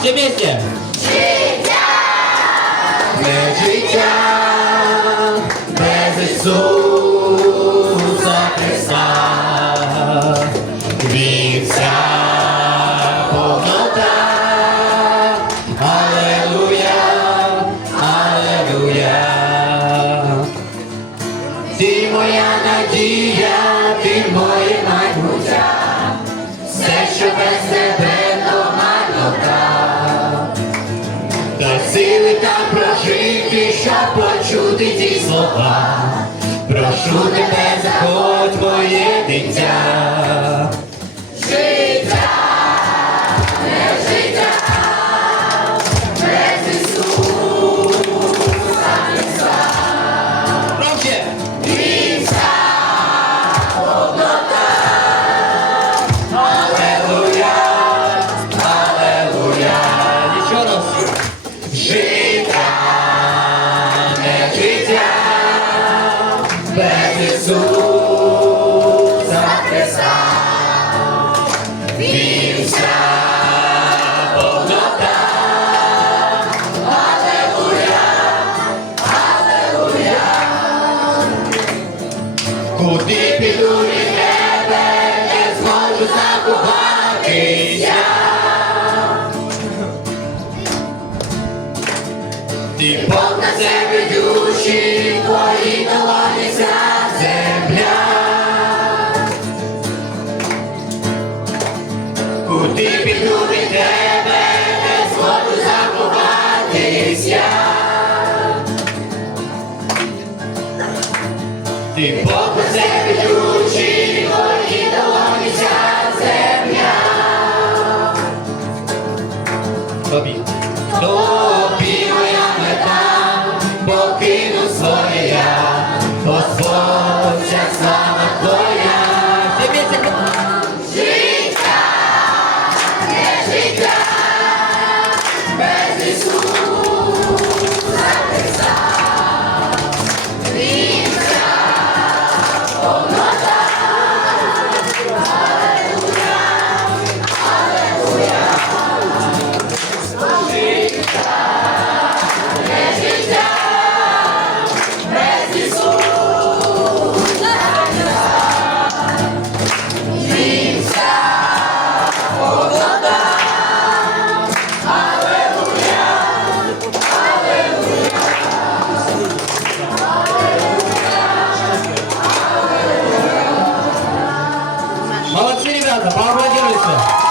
Все вместе. Життя! Не життя без Ісуса Христа. Вівся повнота. Алелуя, алелуя. Ти моя надія, ти моя почути ті слова. Прошу тебе, заходь, моє дитя. Куди піду від тебе, не зможу заховатися. Ти Бог на себе душі, твої долоні вся земля. Куди піду від тебе, не зможу заховатися. Ти Бог Babi. Dó. Então,